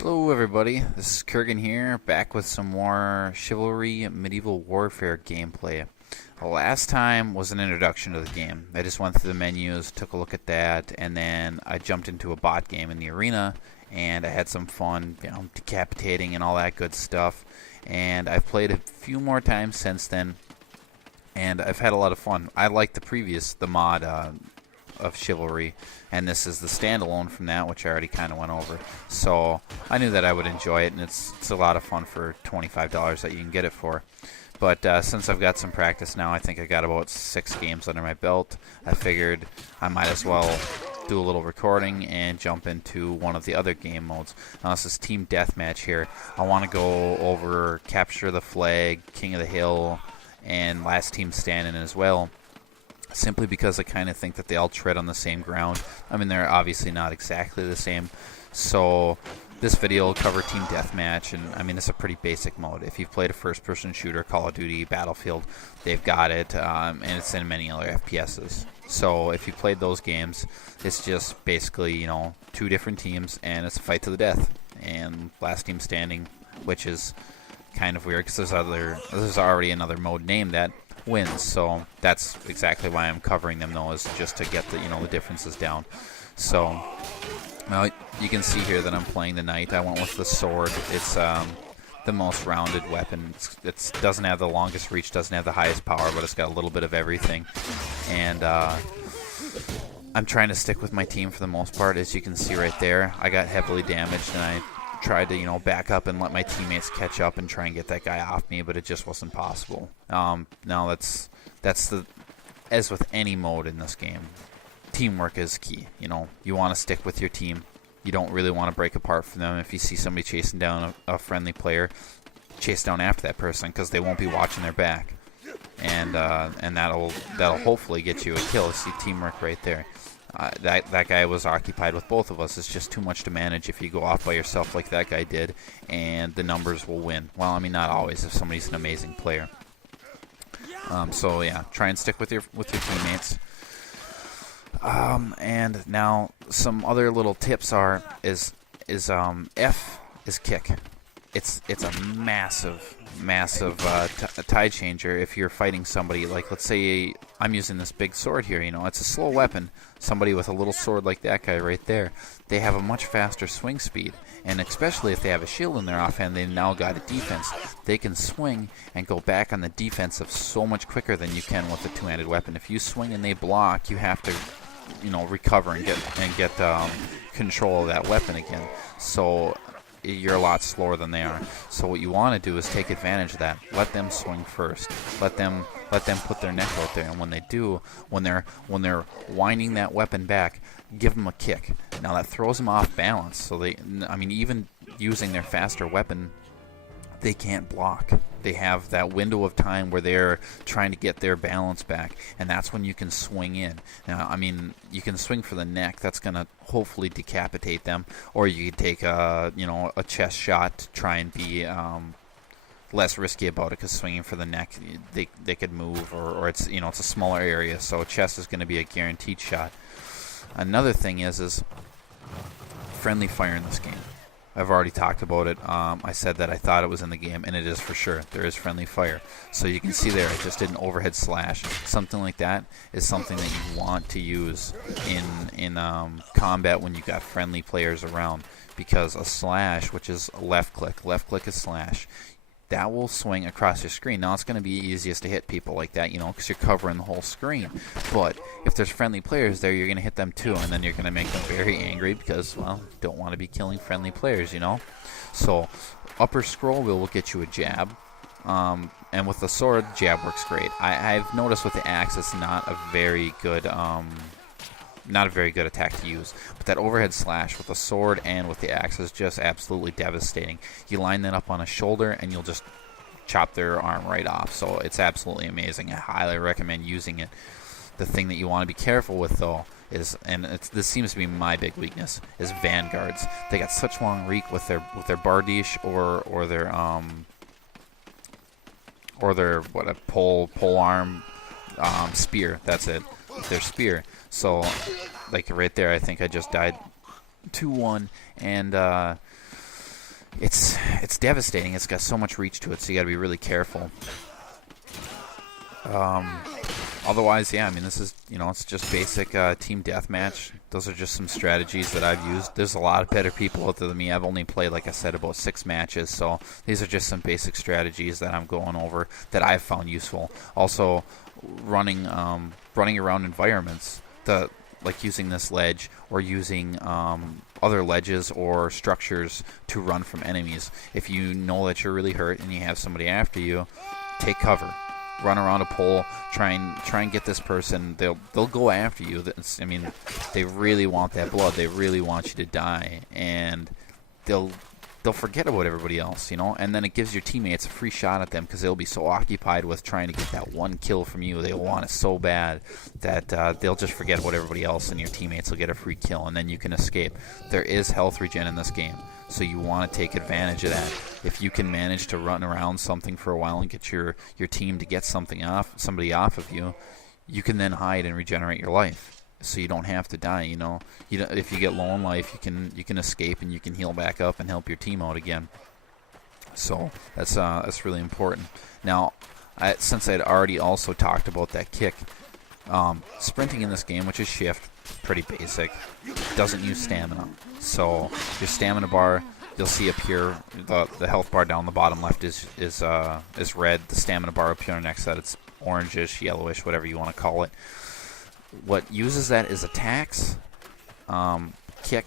Hello everybody, this is Kurgan here, back with some more Chivalry Medieval Warfare gameplay. Last time was an introduction to the game. I just went through the menus, took a look at that, and then I jumped into a bot game in the arena, and I had some fun, decapitating and all that good stuff. And I've played a few more times since then, and I've had a lot of fun. I like the mod of Chivalry, and this is the standalone from that, which I already kind of went over. So I knew that I would enjoy it, and it's a lot of fun for $25 that you can get it for. But since I've got some practice now, I think I got about 6 games under my belt, I figured I might as well do a little recording and jump into one of the other game modes. Now this is Team Deathmatch here. I want to go over Capture the Flag, King of the Hill, and Last Team Standin as well, simply because I kind of think that they all tread on the same ground. I mean, they're obviously not exactly the same. So this video will cover Team Deathmatch, and I mean, it's a pretty basic mode. If you've played a first-person shooter, Call of Duty, Battlefield, they've got it, and it's in many other FPSs. So if you played those games, it's just basically, 2 different teams, and it's a fight to the death. And Last Team Standing, which is kind of weird because there's already another mode named that wins, so that's exactly why I'm covering them, though, is just to get the the differences down. So now you can see here that I'm playing the knight. I went with the sword. It's the most rounded weapon. It doesn't have the longest reach, doesn't have the highest power, but it's got a little bit of everything. And I'm trying to stick with my team for the most part. As you can see right there, I got heavily damaged, and I tried to back up and let my teammates catch up and try and get that guy off me, but it just wasn't possible. Now that's as with any mode in this game, teamwork is key. You want to stick with your team. You don't really want to break apart from them. If you see somebody chasing down a friendly player, chase down after that person, because they won't be watching their back, and that'll hopefully get you a kill. See teamwork right there. That guy was occupied with both of us. It's just too much to manage if you go off by yourself like that guy did, and the numbers will win. Well, I mean, not always if somebody's an amazing player. So yeah, try and stick with your teammates. And now some other little tips is F is kick. It's a massive tide changer if you're fighting somebody. Like, let's say I'm using this big sword here. It's a slow weapon. Somebody with a little sword like that guy right there, they have a much faster swing speed, and especially if they have a shield in their offhand, they've now got a defense. They can swing and go back on the defensive so much quicker than you can with a two-handed weapon. If you swing and they block, you have to recover and get control of that weapon again. So you're a lot slower than they are. So what you want to do is take advantage of that. Let them swing first. Let them put their neck out there. And when they do, when they're winding that weapon back, give them a kick. Now that throws them off balance. So even using their faster weapon, they can't block. They have that window of time where they're trying to get their balance back, and that's when you can swing in. Now, you can swing for the neck. That's going to hopefully decapitate them, or you could take a chest shot to try and be less risky about it, because swinging for the neck, they could move, or it's it's a smaller area, so chest is going to be a guaranteed shot. Another thing is friendly fire in this game. I've already talked about it. I said that I thought it was in the game, and it is for sure. There is friendly fire. So you can see there, I just did an overhead slash. Something like that is something that you want to use in combat when you got friendly players around, because a slash, which is a left click is slash, that will swing across your screen. Now, it's going to be easiest to hit people like that, because you're covering the whole screen. But if there's friendly players there, you're going to hit them too, and then you're going to make them very angry because, well, you don't want to be killing friendly players, So upper scroll wheel will get you a jab. And with the sword, jab works great. I've noticed with the axe, it's not a very good attack to use, but that overhead slash with the sword and with the axe is just absolutely devastating. You line that up on a shoulder and you'll just chop their arm right off. So it's absolutely amazing. I highly recommend using it. The thing that you want to be careful with, though, is, and this seems to be my big weakness, is Vanguards. They got such long reach with their bardiche or their pole arm spear. That's it. Their spear. So, like right there, I think I just died 2-1, and it's devastating. It's got so much reach to it, so you got to be really careful. Otherwise, yeah, I mean, this is, it's just basic team deathmatch. Those are just some strategies that I've used. There's a lot of better people out there than me. I've only played, like I said, about 6 matches, so these are just some basic strategies that I'm going over that I've found useful. Also, running around environments, like using this ledge or using other ledges or structures to run from enemies. If you know that you're really hurt and you have somebody after you, take cover. Run around a pole, try and get this person. They'll go after you. I mean, they really want that blood. They really want you to die, and they'll forget about everybody else, And then it gives your teammates a free shot at them because they'll be so occupied with trying to get that one kill from you. They'll want it so bad that they'll just forget about everybody else, and your teammates will get a free kill, and then you can escape. There is health regen in this game, so you want to take advantage of that. If you can manage to run around something for a while and get your team to get somebody off of you, you can then hide and regenerate your life, so you don't have to die. If you get low on life, you can escape and you can heal back up and help your team out again. So that's really important. Now, since I'd already also talked about that kick, sprinting in this game, which is shift, pretty basic, doesn't use stamina. So your stamina bar, you'll see up here, the health bar down the bottom left is red. The stamina bar up here next to that, it's orangish, yellowish, whatever you want to call it. What uses that is attacks, kick,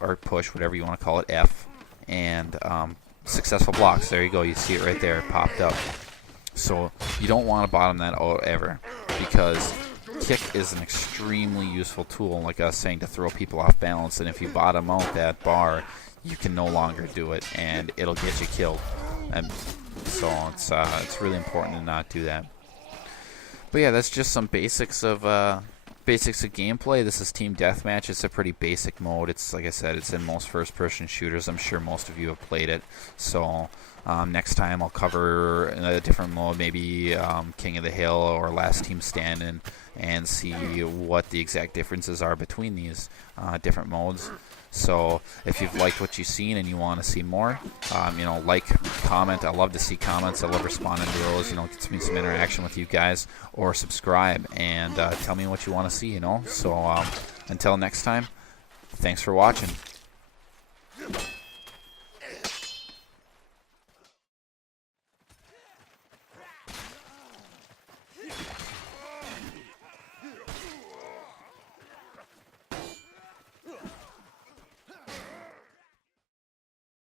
or push, whatever you want to call it, F, and successful blocks. There you go. You see it right there. It popped up. So you don't want to bottom that out ever, because kick is an extremely useful tool, like I was saying, to throw people off balance. And if you bottom out that bar, you can no longer do it, and it'll get you killed. And so it's really important to not do that. But yeah, that's just some basics of gameplay. This is Team Deathmatch. It's a pretty basic mode. It's, like I said, it's in most first-person shooters. I'm sure most of you have played it. So next time I'll cover a different mode, maybe King of the Hill or Last Team Standin, and see what the exact differences are between these different modes. So if you've liked what you've seen and you want to see more, like, comment. I love to see comments. I love responding to those. Gets me some interaction with you guys. Or subscribe and tell me what you want to see. So until next time, thanks for watching.